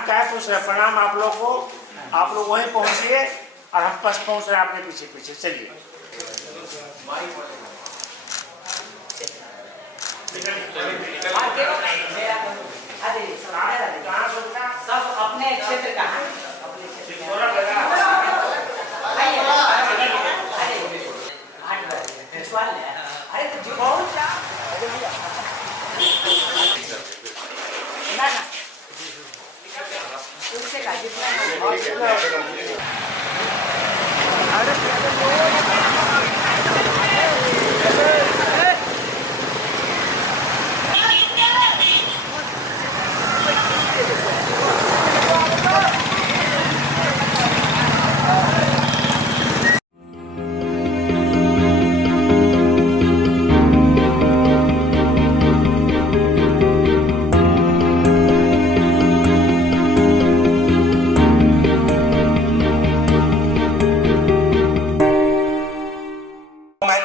प्रणाम क्या पूछ रहे? प्रणाम आप लोग को। आप लोग वहीं पहुंचिए और हम बस पहुंच रहे हैं आपके पीछे पीछे। चलिए सब अपने क्षेत्र का है। अरे तो जो बहुत ना उससे का जितना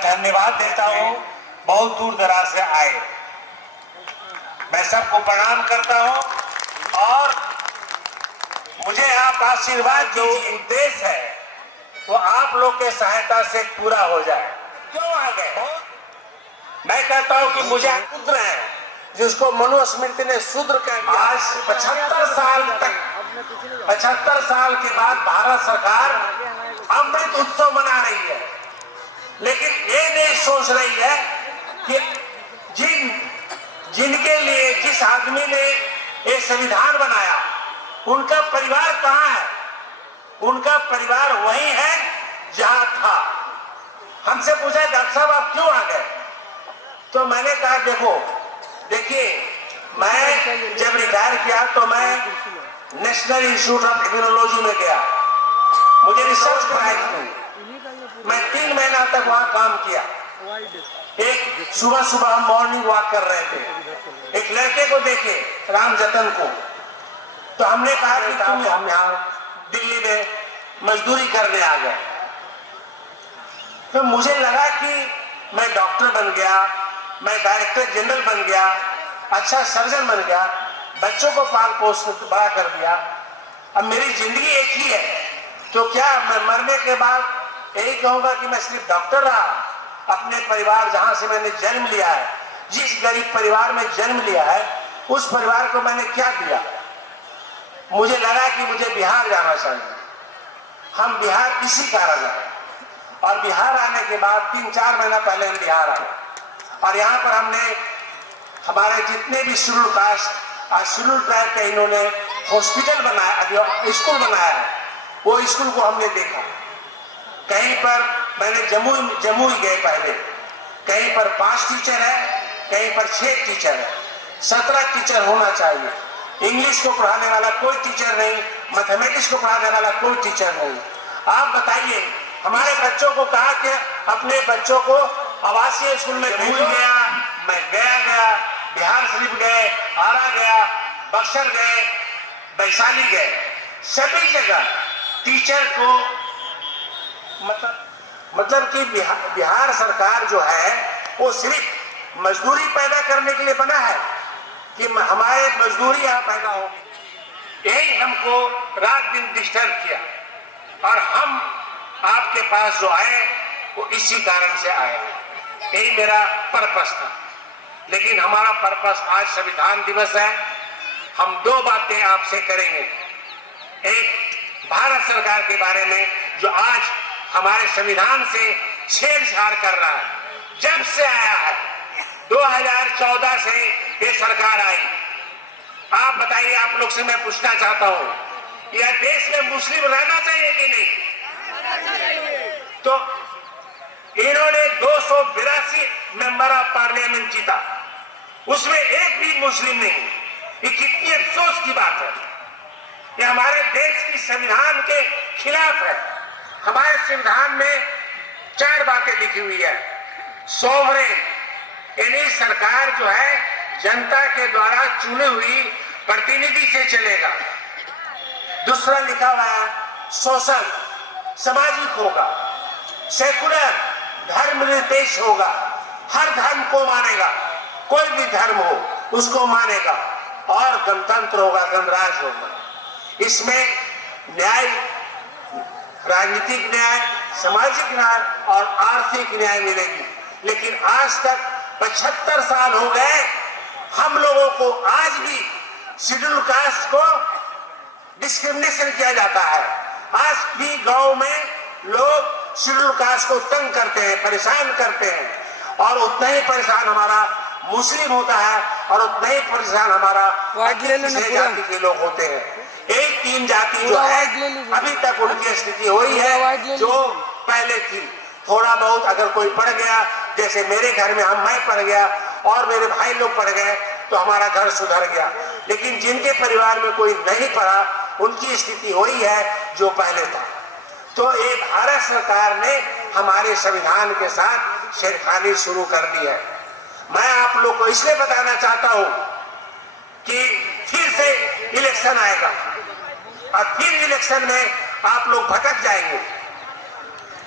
धन्यवाद देता हूं। बहुत दूर दराज से आए, मैं सबको प्रणाम करता हूं और मुझे आप आशीर्वाद जो उद्देश्य है वो आप लोग के सहायता से पूरा हो जाए। क्यों आ गए? मैं कहता हूं कि मुझे शूद्र है जिसको मनुस्मृति ने शूद्र कह दिया। आज 75 साल तक 75 साल के बाद भारत सरकार अमृत उत्सव मना रही है, लेकिन ये नहीं सोच रही है कि जिनके लिए जिस आदमी ने ये संविधान बनाया उनका परिवार कहाँ है? उनका परिवार वही है जहां था। हमसे पूछा डॉक्टर साहब आप क्यों आ गए? तो मैंने कहा देखिए मैं जब रिटायर किया तो मैं नेशनल इंस्टीट्यूट ऑफ इम्यूनोलॉजी में गया, मुझे रिसर्च कराई थी। मैं 3 महीना तक वहां काम किया। एक सुबह सुबह हम मॉर्निंग वॉक कर रहे थे, एक लड़के को देखे राम जतन को, तो हमने कहा कि तुम हम यहाँ दिल्ली में मजदूरी करने आ गए। तो मुझे लगा कि मैं डॉक्टर बन गया, मैं डायरेक्टर जनरल बन गया, अच्छा सर्जन बन गया, बच्चों को पाल पोस बड़ा कर दिया, अब मेरी जिंदगी एक ही है। तो क्या मैं मरने के बाद यही कहूंगा कि मैं सिर्फ डॉक्टर रहा? अपने परिवार जहां से मैंने जन्म लिया है, जिस गरीब परिवार में जन्म लिया है, उस परिवार को मैंने क्या दिया? मुझे लगा कि मुझे बिहार जाना चाहिए। हम बिहार इसी कारण आए और बिहार आने के बाद 3-4 महीना पहले हम बिहार आए और यहाँ पर हमने हमारे जितने भी शेड्यूल कास्ट और शेड्यूल ट्राइब के इन्होंने हॉस्पिटल बनाया, स्कूल बनाया है, वो स्कूल को हमने देखा। कहीं पर मैंने जमुई गए पहले, कहीं पर 5 टीचर है, कहीं पर 6 टीचर है। 17 टीचर होना चाहिए। इंग्लिश को पढ़ाने वाला कोई टीचर नहीं, मैथमेटिक्स को पढ़ाने वाला कोई टीचर नहीं। आप बताइए, हमारे बच्चों को कहा कि अपने बच्चों को आवासीय स्कूल में भेज गया। मैं गया बिहार शरीफ गए, आरा गया, बक्सर गए, वैशाली गए, सभी जगह टीचर को मतलब कि बिहार सरकार जो है वो सिर्फ मजदूरी पैदा करने के लिए बना है कि हमारे मजदूरी यहाँ पैदा हो। यही हमको रात दिन डिस्टर्ब किया और हम आपके पास जो आए वो इसी कारण से आए। यही मेरा पर्पस था। लेकिन हमारा पर्पस आज संविधान दिवस है। हम 2 बातें आपसे करेंगे। एक, भारत सरकार के बारे में जो आज हमारे संविधान से छेड़छाड़ कर रहा है। जब से आया है 2014 से ये सरकार आई, आप बताइए, आप लोग से मैं पूछना चाहता हूं, यह देश में मुस्लिम रहना चाहिए कि नहीं? तो इन्होंने 282 मेंबर ऑफ पार्लियामेंट जीता, उसमें एक भी मुस्लिम नहीं। ये कितनी अफसोस की बात है। ये हमारे देश की संविधान के खिलाफ है। हमारे संविधान में 4 बातें लिखी हुई है। सोवरेन यानी सरकार जो है जनता के द्वारा चुनी हुई प्रतिनिधि से चलेगा। दूसरा लिखा हुआ है सोशल, सामाजिक होगा। सेकुलर, धर्मनिरपेक्ष होगा, हर धर्म को मानेगा, कोई भी धर्म हो उसको मानेगा। और गणतंत्र होगा, गणराज्य होगा। इसमें न्याय, राजनीतिक न्याय, सामाजिक न्याय और आर्थिक न्याय मिलेगी। लेकिन आज तक 75 साल हो गए, हम लोगों को आज भी शेड्यूल कास्ट को डिस्क्रिमिनेशन किया जाता है। आज भी गांव में लोग शेड्यूल कास्ट को तंग करते हैं, परेशान करते हैं, और उतना ही परेशान हमारा मुस्लिम होता है और उतना ही परेशान हमारा दूसरे जाति के लोग होते हैं। एक 3 जाति जो है अभी तक उनकी स्थिति वही है जो पहले थी। थोड़ा बहुत अगर कोई पढ़ गया, जैसे मेरे घर में मैं पढ़ गया और मेरे भाई लोग पढ़ गए तो हमारा घर सुधर गया। लेकिन जिनके परिवार में कोई नहीं पढ़ा, उनकी स्थिति वही है जो पहले था। तो ये भारत सरकार ने हमारे संविधान के साथ छेड़खानी शुरू कर दी है। मैं आप लोग को इसलिए बताना चाहता हूं कि फिर से इलेक्शन आएगा और फिर इलेक्शन में आप लोग भटक जाएंगे,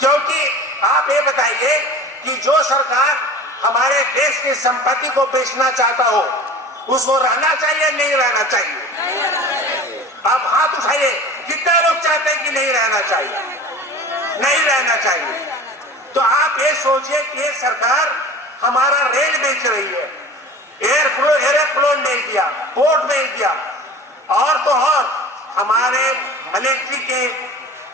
क्योंकि आप ये बताइए कि जो सरकार हमारे देश की संपत्ति को बेचना चाहता हो, उसको रहना चाहिए नहीं रहना चाहिए? आप हाथ उठाइए, कितने लोग चाहते हैं कि नहीं रहना चाहिए? नहीं रहना चाहिए। तो आप ये सोचिए कि ये सरकार हमारा रेल बेच रही है, एयरप्लेन नहीं दिया, पोर्ट नहीं दिया, और तो और हमारे मिलिट्री के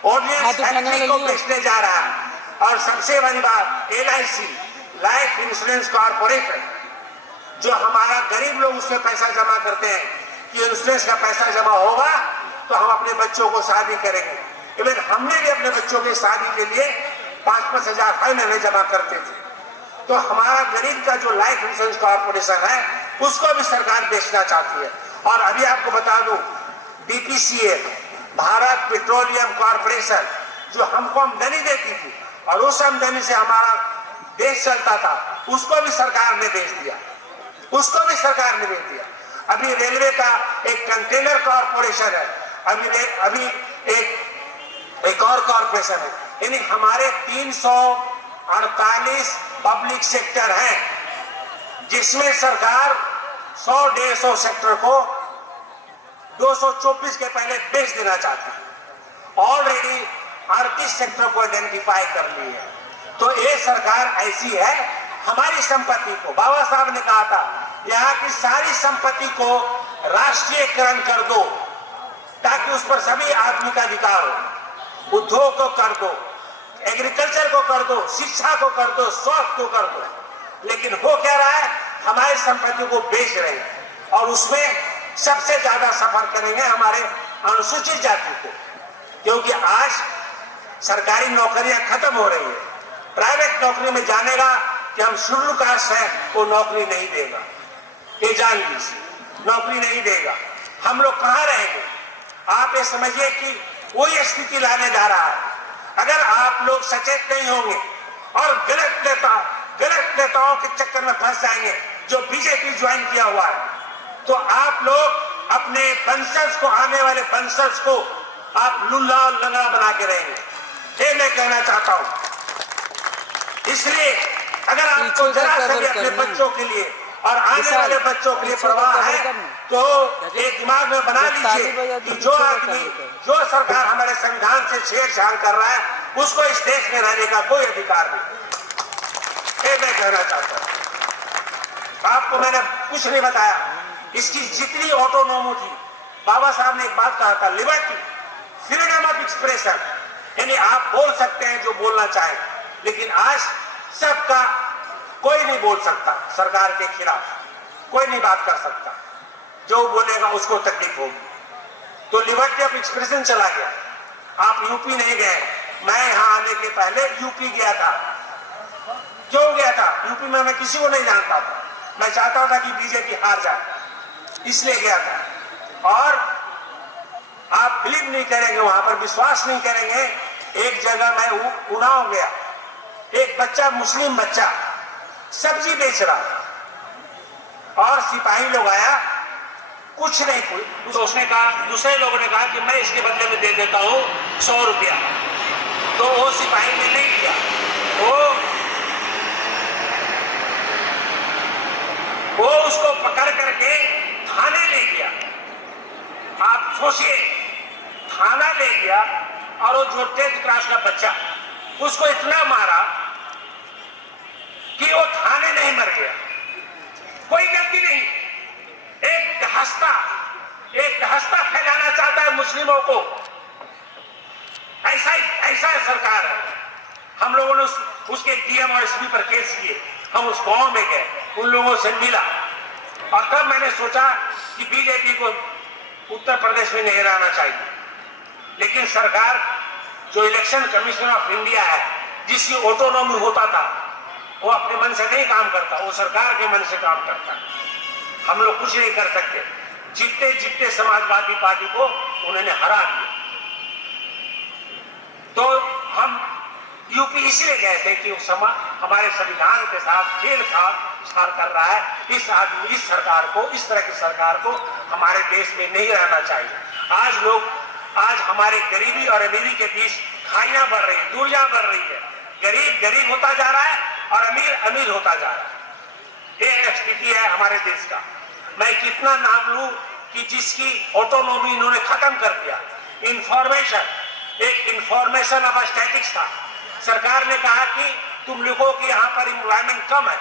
ऑर्डिनेंस फैक्ट्री को बेचने जा रहा है। और सबसे बड़ी बात, LIC, लाइफ इंश्योरेंस कॉर्पोरेशन, जो हमारा गरीब लोग उसमें पैसा जमा करते हैं कि इंश्योरेंस का पैसा जमा होगा तो हम अपने बच्चों को शादी करेंगे। इवन हमने भी अपने बच्चों की शादी के लिए 5-5 हजार हर महीने जमा करते थे। तो हमारा गरीब का जो लाइफ इंश्योरेंस कॉर्पोरेशन है, उसको भी सरकार बेचना चाहती है। और अभी आपको बता दूं, BPCL, भारत पेट्रोलियम कॉर्पोरेशन, जो हमको आमदनी देती थी और उस आमदनी से हमारा देश चलता था, उसको भी सरकार ने बेच दिया, उसको भी सरकार ने बेच दिया। अभी रेलवे का एक कंटेनर कॉर्पोरेशन है, अभी एक और कॉर्पोरेशन है। यानी हमारे 348 पब्लिक सेक्टर हैं, जिसमें सरकार 100-150 सेक्टर को 224 के पहले बेच देना चाहती है। ऑलरेडी 38 सेक्टर को आइडेंटिफाई कर ली है। तो ये सरकार ऐसी है, हमारी संपत्ति को, बाबा साहब ने कहा था, यहाँ की सारी संपत्ति को राष्ट्रीयकरण कर दो ताकि उस पर सभी आदमी का अधिकार हो। उद्योग को कर दो, एग्रीकल्चर को कर दो, शिक्षा को कर दो, स्वास्थ्य को कर दो। लेकिन हो क्या रहा है, हमारी संपत्ति को बेच रहे हैं और उसमें सबसे ज्यादा सफर करेंगे हमारे अनुसूचित जाति को, क्योंकि आज सरकारी नौकरियां खत्म हो रही है। प्राइवेट नौकरी में जानेगा कि हम शेड्यूल कास्ट है, वो नौकरी नहीं देगा, ये जान लीजिए, नौकरी नहीं देगा। हम लोग कहाँ रहेंगे? आप ये समझिए कि वही स्थिति लाने जा रहा है। अगर आप लोग सचेत नहीं होंगे और गलत नेताओं के चक्कर में फंस जाएंगे, जो बीजेपी ज्वाइन किया हुआ है, तो आप लोग अपने वंशज को, आने वाले वंशज को आप लुल्ला और लंगड़ा बना के रहेंगे। ये मैं कहना चाहता हूं। इसलिए अगर आपको जरा सा भी अपने बच्चों के लिए और आने वाले बच्चों के लिए परवाह है, तो एक दिमाग में बना लीजिए कि जो आदमी, जो सरकार हमारे संविधान से छेड़छाड़ कर रहा है, उसको इस देश में रहने का कोई अधिकार नहीं। ये मैं कहना चाहता हूं। आपको मैंने कुछ नहीं बताया, इसकी जितनी ऑटोनोमी थी, बाबा साहब ने एक बात कहा था, लिबर्टी, फ्रीडम ऑफ एक्सप्रेशन, यानी आप बोल सकते हैं जो बोलना चाहे, लेकिन आज सबका कोई नहीं बोल सकता, सरकार के खिलाफ कोई नहीं बात कर सकता, जो बोलेगा उसको तकलीफ होगी। तो लिबर्टी ऑफ एक्सप्रेशन चला गया। आप यूपी नहीं गए, मैं यहां आने के पहले यूपी गया था। क्यों गया था? यूपी में मैं किसी को नहीं जानता था, मैं चाहता था कि बीजेपी हार जाए, इसलिए गया था। और आप बिलीव नहीं करेंगे, वहां पर विश्वास नहीं करेंगे, एक जगह मैं उन्नाव गया, एक बच्चा, मुस्लिम बच्चा सब्जी बेच रहा था और सिपाही लोग आया, कुछ नहीं कोई, तो उसने कहा, दूसरे लोगों ने कहा कि मैं इसके बदले में दे देता हूं 100 रुपया। तो वो सिपाही ने नहीं किया, वो उसको पकड़ करके थाने ले गया। आप सोचिए थाना ले गया और वो जो 10th क्लास का बच्चा, उसको इतना मारा कि वो थाने नहीं मर गया। कोई गलती नहीं। एक हंसता फैलाना चाहता है मुस्लिमों को। ऐसा है सरकार है। हम लोगों ने उसके डीएम और एसपी पर केस किए। हम उस गांव में गए, उन लोगों से मिला, और तब मैंने सोचा कि बीजेपी को उत्तर प्रदेश में नहीं रहना चाहिए। लेकिन सरकार, जो इलेक्शन कमीशन ऑफ इंडिया है, जिसकी ऑटोनॉमी होता था, वो अपने मन से नहीं काम करता, वो सरकार के मन से काम करता है। हम लोग कुछ नहीं कर सकते। जीतते समाजवादी पार्टी को उन्होंने हरा दिया। तो हम यूपी इसलिए गए थे कि उस समय हमारे संविधान के साथ छेड़छाड़ कर रहा है। इस सरकार को, इस तरह की सरकार को हमारे देश में नहीं रहना चाहिए। आज हमारे गरीबी और अमीरी के बीच खाइयां बढ़ रही है, दूरियां बढ़ रही है। गरीब होता जा रहा है और अमीर होता जा रहा है। ये स्थिति है हमारे देश का। मैं कितना नाम लूं कि जिसकी ऑटोनॉमी इन्होंने खत्म कर दिया। इंफॉर्मेशन ऑफ स्टैटिक्स था। सरकार ने कहा कि तुम लोगों की यहाँ पर एम्प्लॉयमेंट कम है।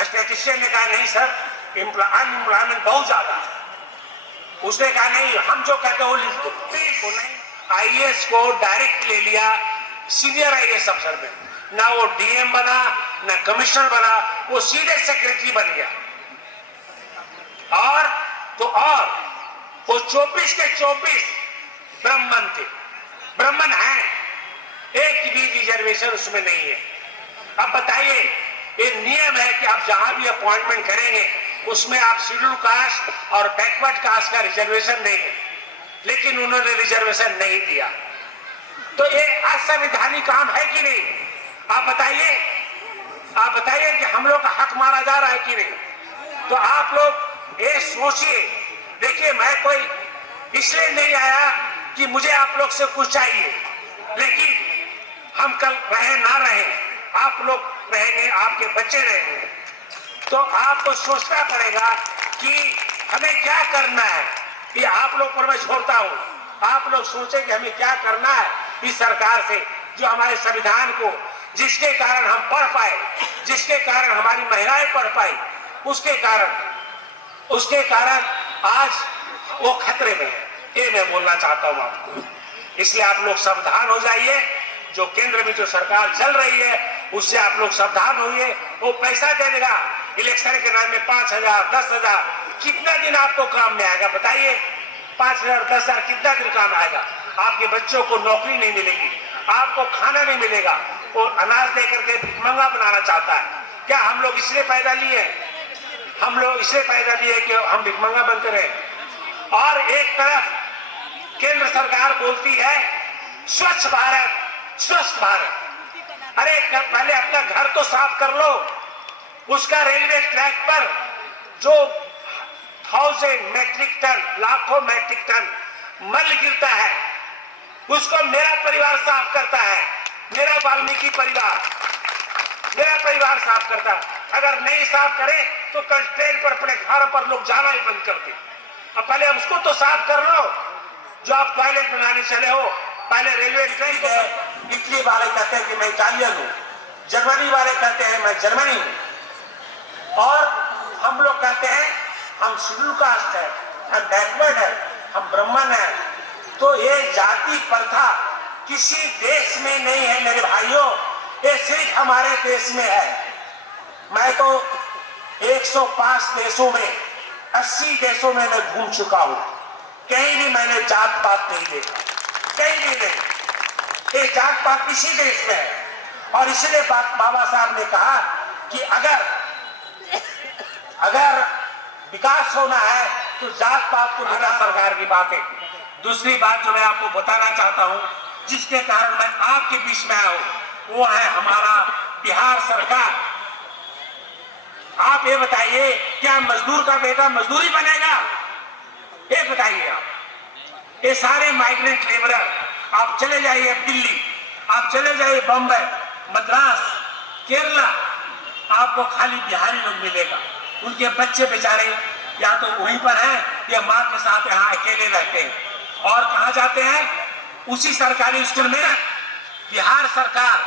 स्टैटिस्टिशियन ने कहा नहीं सर, अनएम्प्लॉयमेंट बहुत ज्यादा है। उसने कहा नहीं, हम जो कहते हैं वो लिख दो। नहीं, आईएएस को डायरेक्ट ले लिया सीनियर आईएएस अफसर में। ना वो डीएम बना, ना कमिश्नर बना, वो सीधे सेक्रेटरी बन गया। और वो 24 के 24 ब्राह्मण थे। ब्राह्मण हैं, एक भी रिजर्वेशन उसमें नहीं है। अब बताइए, ये नियम है कि आप जहां भी अपॉइंटमेंट करेंगे उसमें आप शेड्यूल कास्ट और बैकवर्ड कास्ट का रिजर्वेशन देंगे, लेकिन उन्होंने रिजर्वेशन नहीं दिया। तो ये असंवैधानिक काम है कि नहीं? आप बताइए कि हम लोग का हक मारा जा रहा है कि नहीं? तो आप लोग ये सोचिए। देखिए, मैं कोई इसलिए नहीं आया कि मुझे आप लोग से कुछ चाहिए, लेकिन हम कल रहे ना रहे, आप लोग रहेंगे, आपके बच्चे रहेंगे, तो आपको सोचना पड़ेगा कि हमें क्या करना है। ये आप लोग पर मैं छोड़ता हूं, आप लोग सोचें कि हमें क्या करना है इस सरकार से, जो हमारे संविधान को, जिसके कारण हम पढ़ पाए, जिसके कारण हमारी महिलाएं पढ़ पाई, उसके कारण आज वो खतरे में है। ये मैं बोलना चाहता हूं आपको। इसलिए आप लोग सावधान हो जाइए। जो केंद्र में जो सरकार चल रही है उससे आप लोग सावधान होइए। वो पैसा दे देगा इलेक्शन के नाम में 5,000, 10,000, कितना दिन आपको काम में आएगा बताइए? 5,000, 10,000 कितना दिन काम आएगा? आपके बच्चों को नौकरी नहीं मिलेगी, आपको खाना नहीं मिलेगा। वो अनाज देकर के भिखमंगा बनाना चाहता है। क्या हम लोग इसलिए पैदा लिए? हम लोग इसलिए पैदा लिए कि हम भिखमंगा बनते रहे। और एक तरफ केंद्र सरकार बोलती है स्वच्छ भारत, स्वच्छ भारत। अरे पहले अपना घर तो साफ कर लो। उसका रेलवे ट्रैक पर जो 1000 मेट्रिक टन, लाखों मेट्रिक टन मल गिरता है, उसको मेरा परिवार साफ करता है। मेरा वाल्मीकि परिवार, मेरा परिवार साफ करता है। अगर नहीं साफ करे तो कल ट्रेन पर, प्लेटफार्म पर लोग जाना ही बंद कर दे। अब पहले उसको तो साफ कर लो। जो आप टॉयलेट बनाने चले हो, पहले रेलवे ट्रेन को। इटली वाले कहते हैं कि मैं इटालियन हूं, जर्मनी वाले कहते हैं मैं जर्मनी हूं, और हम लोग कहते हैं हम शेड्यूल कास्ट है, हम बैकवर्ड है, हम ब्राह्मण है। तो ये जाति प्रथा किसी देश में नहीं है मेरे भाइयों, ये सिर्फ हमारे देश में है। मैं तो 105 देशों में, 80 देशों में मैं घूम चुका हूं, कहीं भी मैंने जात पात नहीं देखा, कहीं भी नहीं। ये जात पात किसी देश में है। और इसलिए बाबा साहब ने कहा कि अगर विकास होना है तो जात पात को बिना सरकार की बात है। दूसरी बात जो मैं आपको बताना चाहता हूं, जिसके कारण मैं आपके बीच में आया हूं, वो है हमारा बिहार सरकार। आप ये बताइए, क्या मजदूर का बेटा मजदूरी बनेगा? ये बताइए आप। ये सारे माइग्रेंट लेबरर, आप चले जाइए दिल्ली, आप चले जाइए बम्बई, मद्रास, केरला, आपको खाली बिहारी लोग मिलेगा। उनके बच्चे बेचारे या तो वहीं पर हैं या मां के साथ यहाँ अकेले रहते हैं। और कहां जाते हैं? उसी सरकारी स्कूल में। बिहार सरकार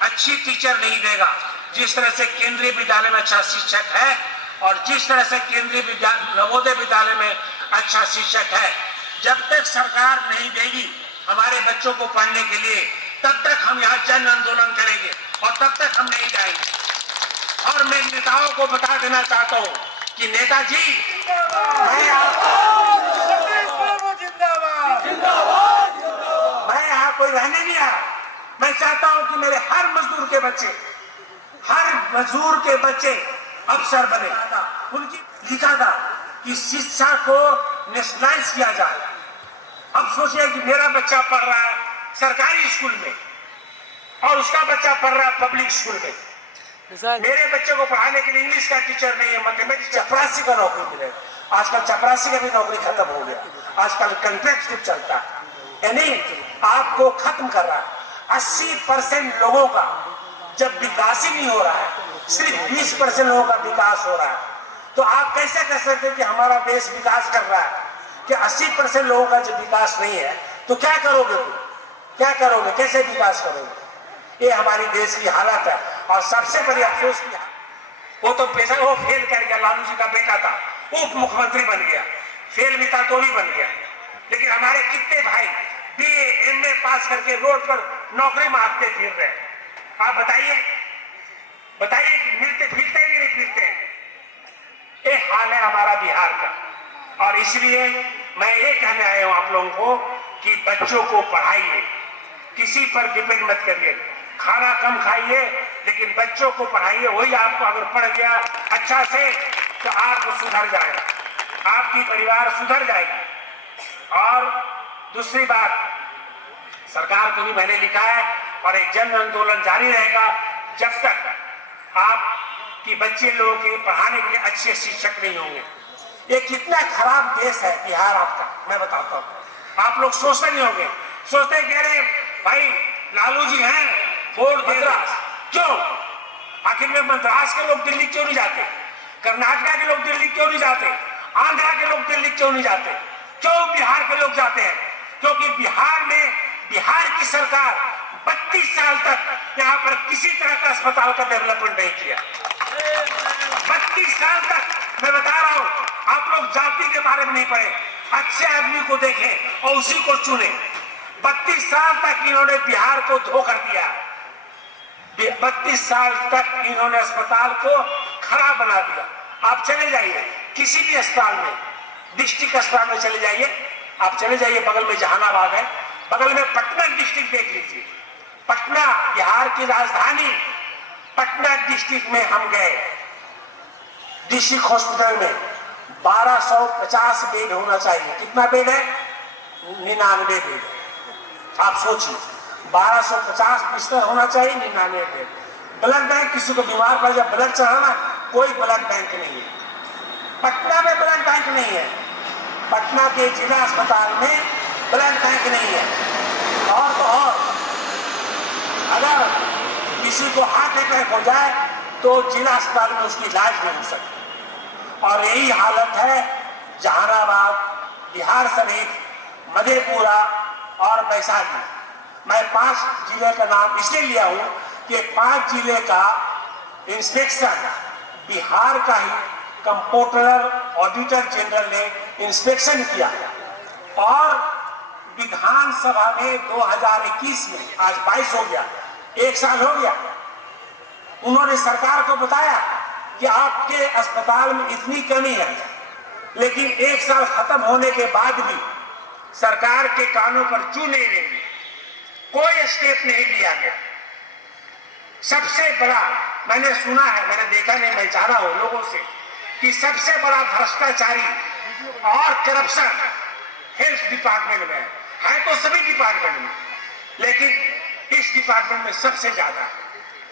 अच्छी टीचर नहीं देगा। जिस तरह से केंद्रीय विद्यालय में अच्छा शिक्षक है और जिस तरह से केंद्रीय नवोदय विद्यालय में अच्छा शिक्षक है, जब तक सरकार नहीं देगी हमारे बच्चों को पढ़ने के लिए, तब तक हम यहाँ जन आंदोलन करेंगे और तब तक हम नहीं जाएंगे। और मैं नेताओं को बता देना चाहता हूँ कि नेताजी, मैं यहाँ कोई रहने नहीं आया। मैं चाहता हूँ कि मेरे हर मजदूर के बच्चे अफसर बने। उनकी लिखा था कि शिक्षा को नेशनलाइज किया जाए। अब सोचिए कि मेरा बच्चा पढ़ रहा है सरकारी स्कूल में और उसका बच्चा पढ़ रहा है पब्लिक स्कूल में। मेरे बच्चे को पढ़ाने के लिए इंग्लिश का टीचर नहीं है, मैथमेटिक्स, चपरासी का नौकरी मिलेगा। आजकल चपरासी का भी नौकरी खत्म हो गया। आजकल कॉन्ट्रैक्ट चलता है, यानी आपको खत्म कर रहा है। 80% लोगों का जब विकास ही नहीं हो रहा है, सिर्फ 20% लोगों का विकास हो रहा है, तो आप कैसे कह सकते हैं कि हमारा देश विकास कर रहा है? कि 80% लोगों का जब विकास नहीं है तो क्या करोगे तुम? क्या करोगे? कैसे विकास करोगे? ये हमारी देश की हालत है। और सबसे बड़ी अफसोस की वो तो बेशक वो फेल कर गया। लालू जी का बेटा था, उप मुख्यमंत्री बन गया, फेल भी था तो भी बन गया। लेकिन हमारे कितने भाई BA MA पास करके रोड पर नौकरी मांगते फिर रहे। आप बताइए कि मिलते फिरते हैं कि नहीं फिरते हैं? ये हाल है हमारा बिहार का। और इसलिए मैं ये कहने आया हूं आप लोगों को कि बच्चों को पढ़ाइए, किसी पर डिपेंड मत करिए। खाना कम खाइए लेकिन बच्चों को पढ़ाइए। वही आपको अगर पढ़ गया अच्छा से तो आपको सुधर जाएगा, आपकी परिवार सुधर जाएगी। और दूसरी बात, सरकार को भी मैंने लिखा है और एक जन आंदोलन जारी रहेगा जब तक आपकी बच्चे लोगों के पढ़ाने के लिए अच्छे शिक्षक नहीं होंगे। ये कितना खराब देश है बिहार आपका, मैं बताता हूँ। आप लोग सोचते नहीं होंगे, सोचते कह रहे भाई लालू जी हैं बोर्ड मद्रास, क्यों? आखिर में मद्रास के लोग दिल्ली क्यों नहीं जाते? कर्नाटका के लोग दिल्ली क्यों नहीं जाते? आंध्रा के लोग दिल्ली क्यों नहीं जाते? क्यों बिहार के लोग जाते हैं? क्योंकि बिहार में बिहार की सरकार 32 साल तक यहाँ पर किसी तरह का अस्पताल का डेवलपमेंट नहीं किया। 32 साल तक मैं बता रहा हूँ। आप लोग जाति के बारे में नहीं पढ़े, अच्छे आदमी को देखें और उसी को चुने। 32 साल तक इन्होंने बिहार को धोखा दिया। 32 साल तक इन्होंने अस्पताल को खराब बना दिया। आप चले जाइए किसी भी अस्पताल में, डिस्ट्रिक्ट अस्पताल में चले जाइए, आप चले जाइए, बगल में जहानाबाद है, बगल में पटना डिस्ट्रिक्ट देख लीजिए। पटना बिहार की राजधानी, पटना डिस्ट्रिक्ट में हम गए, डिस्ट्रिक्ट हॉस्पिटल में 1250 बेड होना चाहिए। कितना बेड है? 99 बेड। आप सोचिए 1250 बिस्तर होना चाहिए, 99 बेड। ब्लड बैंक, किसी को बीमार पड़ जाए ब्लड चढ़ाना, कोई ब्लड बैंक नहीं है। पटना में ब्लड बैंक नहीं है, पटना के जिला अस्पताल में ब्लड बैंक नहीं है। और तो और अगर किसी को हार्ट अटैक हो जाए तो जिला अस्पताल में उसकी इलाज नहीं हो सकती। और यही हालत है जहानाबाद, बिहार शरीफ, मधेपुरा और वैशाली। मैं 5 जिले का नाम इसलिए लिया हूं कि 5 जिले का इंस्पेक्शन बिहार का ही कंप्ट्रोलर ऑडिटर जनरल ने इंस्पेक्शन किया और विधानसभा में 2021 में, आज 22 हो गया, 1 साल हो गया, उन्होंने सरकार को बताया कि आपके अस्पताल में इतनी कमी है। लेकिन 1 साल खत्म होने के बाद भी सरकार के कानों पर जू नहीं लेंगे, कोई स्टेप नहीं लिया गया। सबसे बड़ा मैंने सुना है, मैंने देखा नहीं, मैं चाह रहा हूं लोगों से कि सबसे बड़ा भ्रष्टाचारी और करप्शन हेल्थ डिपार्टमेंट में है तो सभी डिपार्टमेंट में, लेकिन इस डिपार्टमेंट में सबसे ज्यादा है।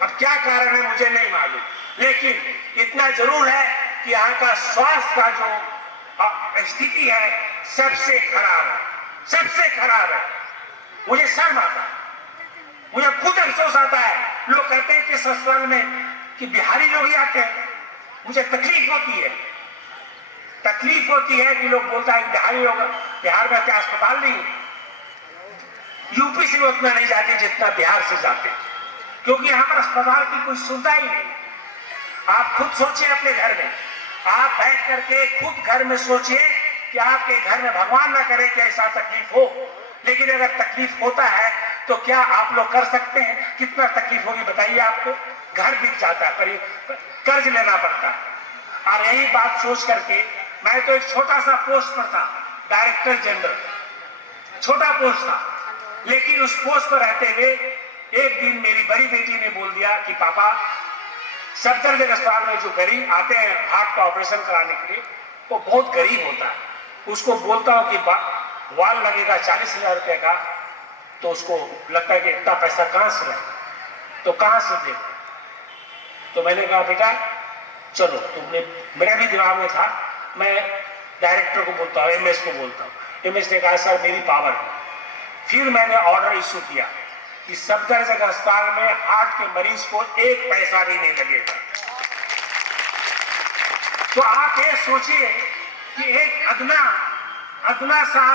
अब क्या कारण है मुझे नहीं मालूम, लेकिन इतना जरूर है कि यहाँ का स्वास्थ्य का जो स्थिति है सबसे खराब है, सबसे खराब है। मुझे शर्म आता है, मुझे खुद अफसोस आता है। लोग कहते हैं कि इस अस्पताल में कि बिहारी लोग ही आते हैं, मुझे तकलीफ होती है, तकलीफ होती है कि लोग बोलता है बिहारी होगा, बिहार में क्या अस्पताल नहीं है? यूपी से भी उतना नहीं जाते जितना बिहार से जाते, क्योंकि यहाँ पर अस्पताल की कोई सुविधा ही नहीं। आप खुद सोचिए अपने घर में, आप बैठ करके खुद घर में सोचिए कि आपके घर में भगवान ना करे कि ऐसा तकलीफ हो, लेकिन अगर तकलीफ होता है तो क्या आप लोग कर सकते हैं? कितना तकलीफ होगी बताइए आपको। घर बिक जाता है, पर कर्ज लेना पड़ता है। और यही बात सोच करके मैं तो एक छोटा सा पोस्ट पर था, डायरेक्टर जनरल, छोटा पोस्ट था, लेकिन उस पोस्ट पर रहते हुए एक दिन मेरी बड़ी बेटी ने बोल दिया कि पापा, सफदरजंग अस्पताल में जो गरीब आते हैं हार्ट का ऑपरेशन कराने के लिए, वो बहुत गरीब होता है, उसको बोलता हूं कि वाल लगेगा 40,000 रुपए का, तो उसको लगता है कि इतना पैसा कहां से लाएगा, तो कहां से देगा? तो मैंने कहा बेटा चलो, तुमने, मेरे भी दिमाग में था, मैं डायरेक्टर को बोलता हूँ, एमएस को बोलता हूँ। एमएस ने कहा सर मेरी पावर है। फिर मैंने ऑर्डर इशू किया कि सफदरजंग अस्पताल में हार्ट के मरीज को 1 पैसा भी नहीं लगेगा। तो आप ये सोचिए कि एक अदना सा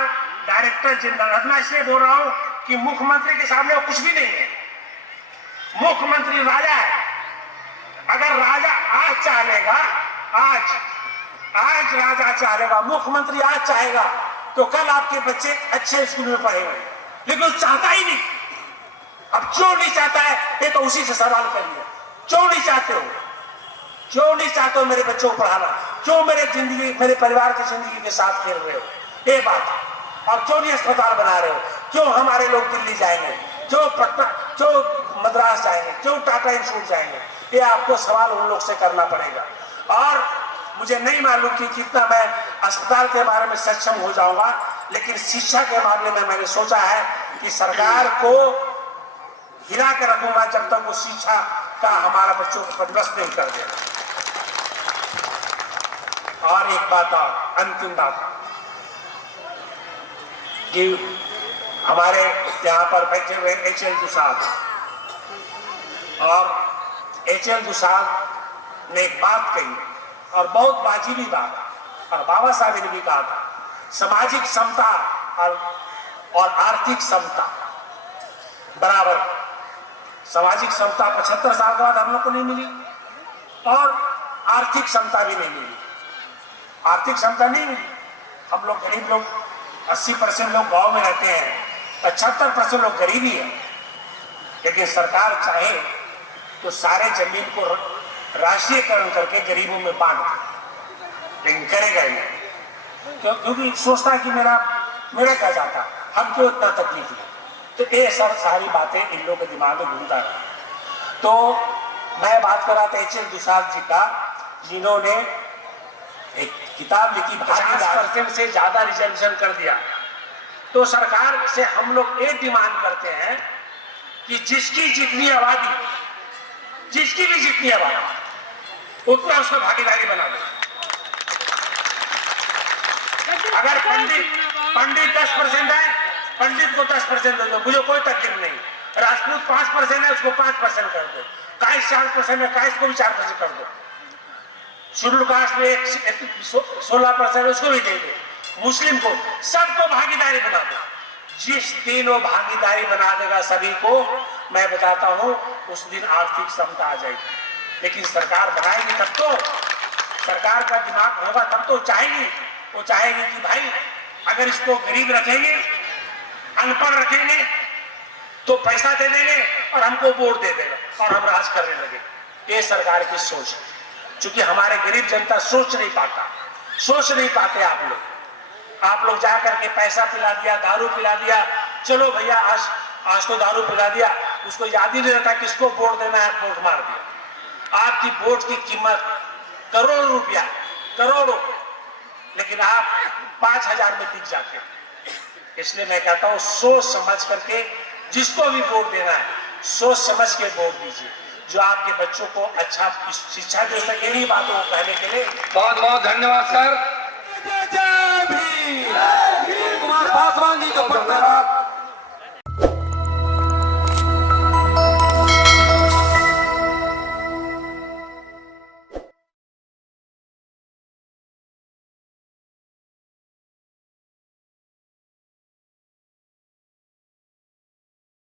डायरेक्टर जनरल, अदना इसलिए बोल रहा हूं कि मुख्यमंत्री के सामने वो कुछ भी नहीं है। मुख्यमंत्री राजा है। अगर राजा आज चाहेगा, आज राजा चाहेगा, मुख्यमंत्री आज चाहेगा तो कल आपके बच्चे अच्छे स्कूल में पढ़ेंगे, लेकिन वो चाहता ही नहीं। अब क्यों नहीं चाहता है, ये तो उसी से सवाल करिए। क्यों नहीं चाहते हो? क्यों नहीं चाहते हो मेरे बच्चों को पढ़ाना? क्यों मेरे परिवार की जिंदगी के साथ खेल रहे हो? ये बात है। और क्यों नहीं अस्पताल बना रहे हो? क्यों हमारे लोग दिल्ली जाएंगे, क्यों पटना, क्यों मद्रास जाएंगे, क्यों टाटा इंस्टीट्यूट जाएंगे? ये आपको सवाल उन लोग से करना पड़ेगा। और मुझे नहीं मालूम कि कितना मैं अस्पताल के बारे में सक्षम हो जाऊंगा, लेकिन शिक्षा के मामले में मैंने सोचा है कि सरकार को हिला के रखूंगा जब तक वो शिक्षा का हमारा बच्चों को परिवस्त नहीं कर देगा। और एक बात और, अंतिम बात, कि हमारे यहाँ पर बैठे हुए HL दुसाद, और HL दुसाद ने एक बात कही और बहुत वाजिबी बात, और बाबा साहब ने भी कहा था, सामाजिक समता और आर्थिक समता बराबर। सामाजिक समता 75 साल के बाद हम लोग को नहीं मिली, और आर्थिक समता भी नहीं मिली। आर्थिक समता नहीं मिली। हम लोग गरीब लोग, 80% लोग गांव में रहते हैं, 75% लोग गरीबी है। लेकिन सरकार चाहे तो सारे जमीन को राष्ट्रीयकरण करके गरीबों में बांट दे, लेकिन करेगा ही नहीं, क्योंकि सोचता है कि मेरा क्या जाता, हम क्यों इतना तकलीफ है। तो ये सब सारी बातें इन लोगों के दिमाग में घूमता रहा। तो मैं बात कर रहा था HL दुसाद जी का, जिन्होंने एक किताब लिखी, 50% से ज्यादा रिजर्वेशन कर दिया। तो सरकार से हम लोग एक डिमांड करते हैं कि जिसकी जितनी आबादी, उतना उसको भागीदारी बना दे। अगर पंडित 10% है, पंडित को 10% दे दो, मुझे कोई तकलीफ नहीं। राजपूत 5% है, उसको 5% कर दो। काइस 4% है, काइस को भी 4% कर दो। शेड्यूल कास्ट में 16% उसको भी दे दो। मुस्लिम को, सबको भागीदारी बना दो। जिस दिन वो भागीदारी बना देगा सभी को, मैं बताता हूं उस दिन आर्थिक समता आ जाएगी। लेकिन सरकार बनाएगी तब तो, सरकार का दिमाग होगा तब तो चाहेगी। वो चाहेगी कि भाई अगर इसको गरीब रखेंगे, अनपढ़ रखेंगे, तो पैसा दे देंगे और हमको वोट दे देगा और हम राज करने लगे। ये सरकार की सोच है। क्योंकि हमारे गरीब जनता सोच नहीं पाते। आप लोग जा करके पैसा पिला दिया, दारू पिला दिया, चलो भैया आज तो दारू पिला दिया, उसको याद ही नहीं रहता किसको वोट देना है, वोट मार दिया। आपकी वोट की कीमत करोड़ों रुपया, करोड़ों, लेकिन आप 5,000 में बिक जाते हैं। इसलिए मैं कहता हूं सोच समझ करके जिसको भी वोट देना है, सोच समझ के वोट दीजिए, जो आपके बच्चों को अच्छा शिक्षा दे सके। इन्हीं बातों को कहने के लिए बहुत बहुत धन्यवाद सर। जय भीम। कुमार पासवान जी को धन्यवाद।